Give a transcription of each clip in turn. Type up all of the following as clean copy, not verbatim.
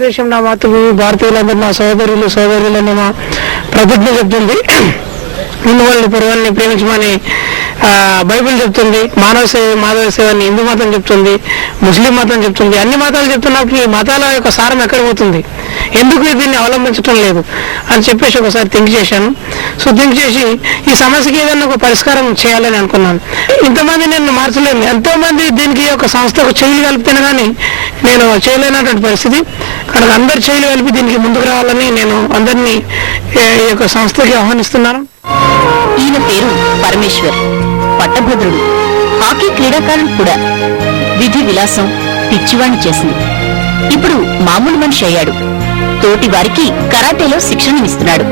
భారతదేశం నా మాతృభూమి, భారతీయులందరూ నా సోదరులని మా ప్రతిజ్ఞ చెప్తుంది. హిందూ వాళ్ళని పూర్వాన్ని ప్రేమించమని బైబిల్ చెప్తుంది. మాధవ సేవని హిందూ మతం చెప్తుంది, ముస్లిం మతం చెప్తుంది, అన్ని మతాలు చెప్తున్నప్పుడు ఈ మతాల యొక్క సారం ఎక్కడ పోతుంది, ఎందుకు దీన్ని అవలంబించడం లేదు అని చెప్పేసి ఒకసారి థింక్ చేశాను. సో థింక్ చేసి ఈ సమస్యకి ఏదైనా ఒక పరిష్కారం చేయాలని అనుకున్నాను. ఇంతమంది నేను మార్చలేను, ఎంతోమంది దీనికి ఒక సంస్థకు చేయులు కలిపితేనే కానీ నేను చేయలేనటువంటి పరిస్థితి. కనుక అందరు చేయులు కలిపి దీనికి ముందుకు రావాలని నేను అందరినీ ఈ యొక్క సంస్థకి ఆహ్వానిస్తున్నాను. ఈయన పేరు పరమేశ్వర్, పట్టభద్రుడు, హాకీ క్రీడాకారుడు కూడా. విధి విలాసం పిచ్చివాణ్ణి చేసింది. ఇప్పుడు మామూలు మనిషి అయ్యాడు. తోటి వారికి కరాటేలో శిక్షణనిస్తున్నాడు.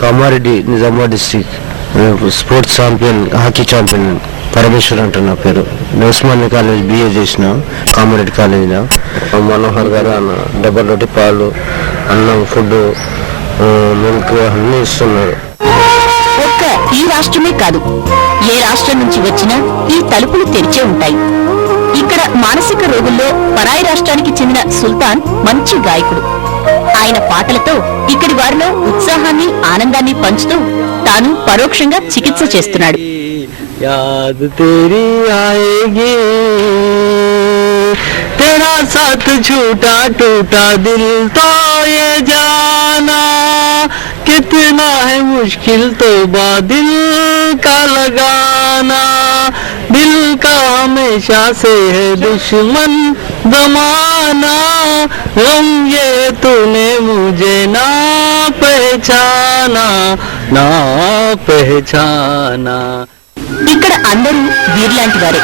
Kamareddy Nizamabad district sports champion, hockey champion Parameshwar అంట నా పేరు. ఉస్మానియా కాలేజ్ బిఏ చేసిన, కామారెడ్డి కాలేజ్లో. మనోహర్ గారు అన్న డబల్ రోటీ, పాలు, అన్నం, ఫుడ్, మిల్క్ అన్నీ ఇస్తున్నారు. ఒక్క ఈ రాష్ట్రమే కాదు, ఏ రాష్ట్రం నుంచి వచ్చినా ఈ తలుపులు తెరిచే ఉంటాయి. ఇక్కడ మానసిక రోగుల్లో పరాయి రాష్ట్రానికి చెందిన సుల్తాన్ మంచి గాయకుడు. ఆయన పాటలతో ఇక్కడి వారిలో ఉత్సాహాన్ని, ఆనందాన్ని పంచుతూ తాను పరోక్షంగా చికిత్స చేస్తున్నాడు. याद तेरी आएगी, तेरा साथ छूटा टूटा दिल तो ये जाना, कितना है मुश्किल तो दिल का लगाना, दिल का हमेशा से है दुश्मन जमाना, गम ये तूने मुझे ना पहचाना. ఇక్కడ అందరూ వీర్లాంటి వారే.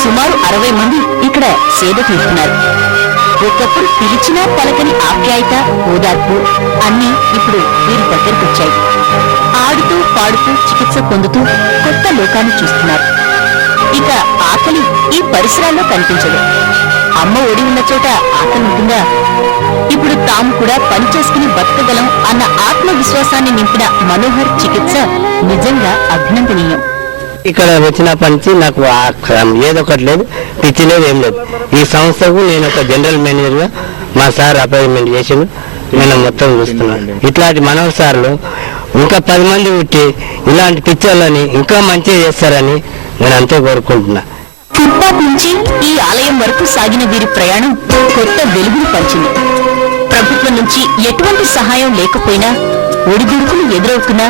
సుమారు 60 మంది ఇక్కడ సేద తీరుతున్నారు. ఒకప్పుడు పిలిచినా పలకని ఆప్యాయత, ఓదార్పు అన్నీ ఇప్పుడు వీరి దగ్గరకొచ్చాయి. ఆడుతూ పాడుతూ చికిత్స పొందుతూ కొత్త లోకాన్ని చూస్తున్నారు. ఇక ఆకలి ఈ పరిసరాల్లో కనిపించదు. అమ్మ ఒడి ఉన్న చోట ఆకలి ఉంటుందా? ఇప్పుడు తాము కూడా పని చేసుకుని బతకగలం అన్న ఆత్మవిశ్వాసాన్ని నింపిన మనోహర్ చికిత్స నిజంగా అభినందనీయం. ఇక్కడ వచ్చినప్పటి నుంచి నాకు ఏదొకటి లేదు, పిచ్చి లేదు, ఏం లేదు. ఈ సంస్థకు నేను ఒక జనరల్ మేనేజర్గా మా సార్ అపాయింట్మెంట్ చేసిండు. నేను మొత్తం చూస్తున్నాను. ఇట్లాంటి మనోహర్ సార్లు ఇంకా 10 మంది పుట్టి ఇలాంటి పిచ్చర్లని ఇంకా మంచిగా చేస్తారని నేను అంతే కోరుకుంటున్నా. ఫుట్పాత్ నుంచి ఈ ఆలయం వరకు సాగిన వీరి ప్రయాణం కొత్త వెలుగును పంచింది. ప్రభుత్వం నుంచి ఎటువంటి సహాయం లేకపోయినా, ఒడిదుడుకులు ఎదురవుతున్నా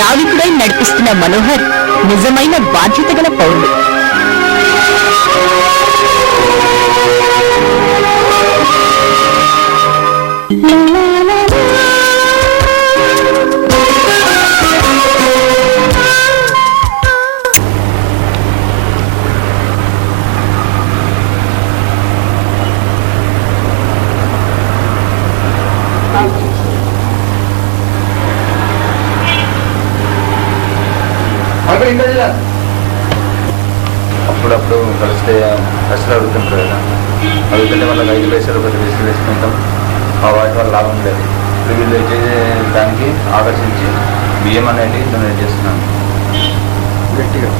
నావికుడై నడిపిస్తున్న మనోహర్ నిజమైన బాధ్యత గల పౌరుడు. అప్పుడప్పుడు కలిస్తే ప్రశ్నలు అడుగుతుంటారు కదా, అడుగుతుంటే వాళ్ళకి 5 పైసలు 10 పైసలు వేసుకుంటాం. వాటి వల్ల లాభం లేదు. ఇప్పుడు వీళ్ళు చేసే దానికి ఆకర్షించి బియ్యం అనేది డొనేట్ చేస్తున్నాను. గట్టిగా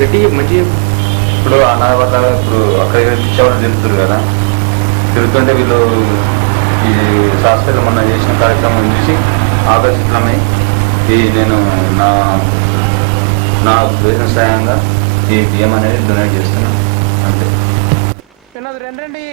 గట్టి మంచి. ఇప్పుడు అనాథ వల్ల ఇప్పుడు అక్కడ ఇచ్చేవాళ్ళు తిరుగుతారు కదా, తిరుగుతుంటే వీళ్ళు ఈ హాస్పిటల్ మొన్న చేసిన కార్యక్రమం చూసి ఆకర్షితులమై నేను నా ఉద్దేశం సాయంగా ఈ బియ్యం అనేది డొనేట్ చేస్తున్నాను అంతే. రండి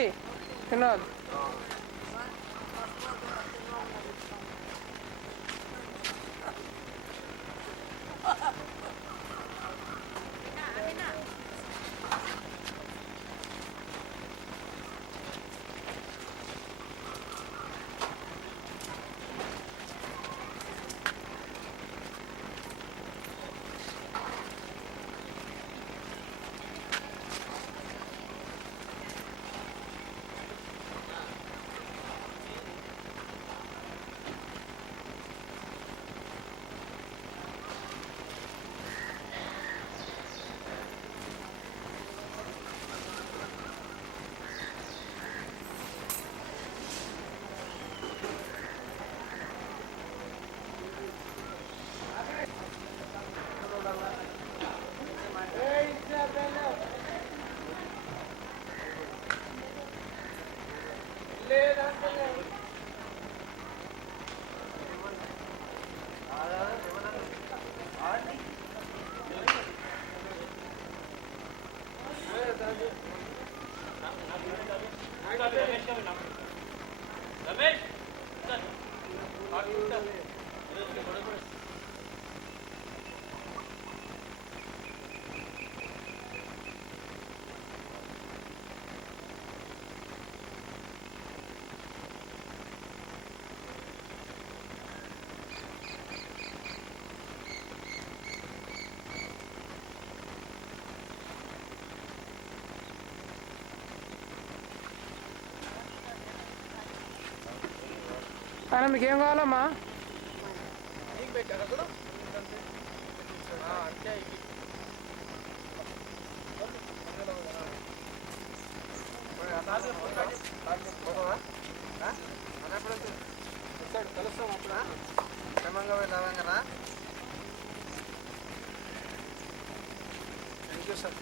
ఆయన మీకేం కావాలమ్మా? Thank you sir.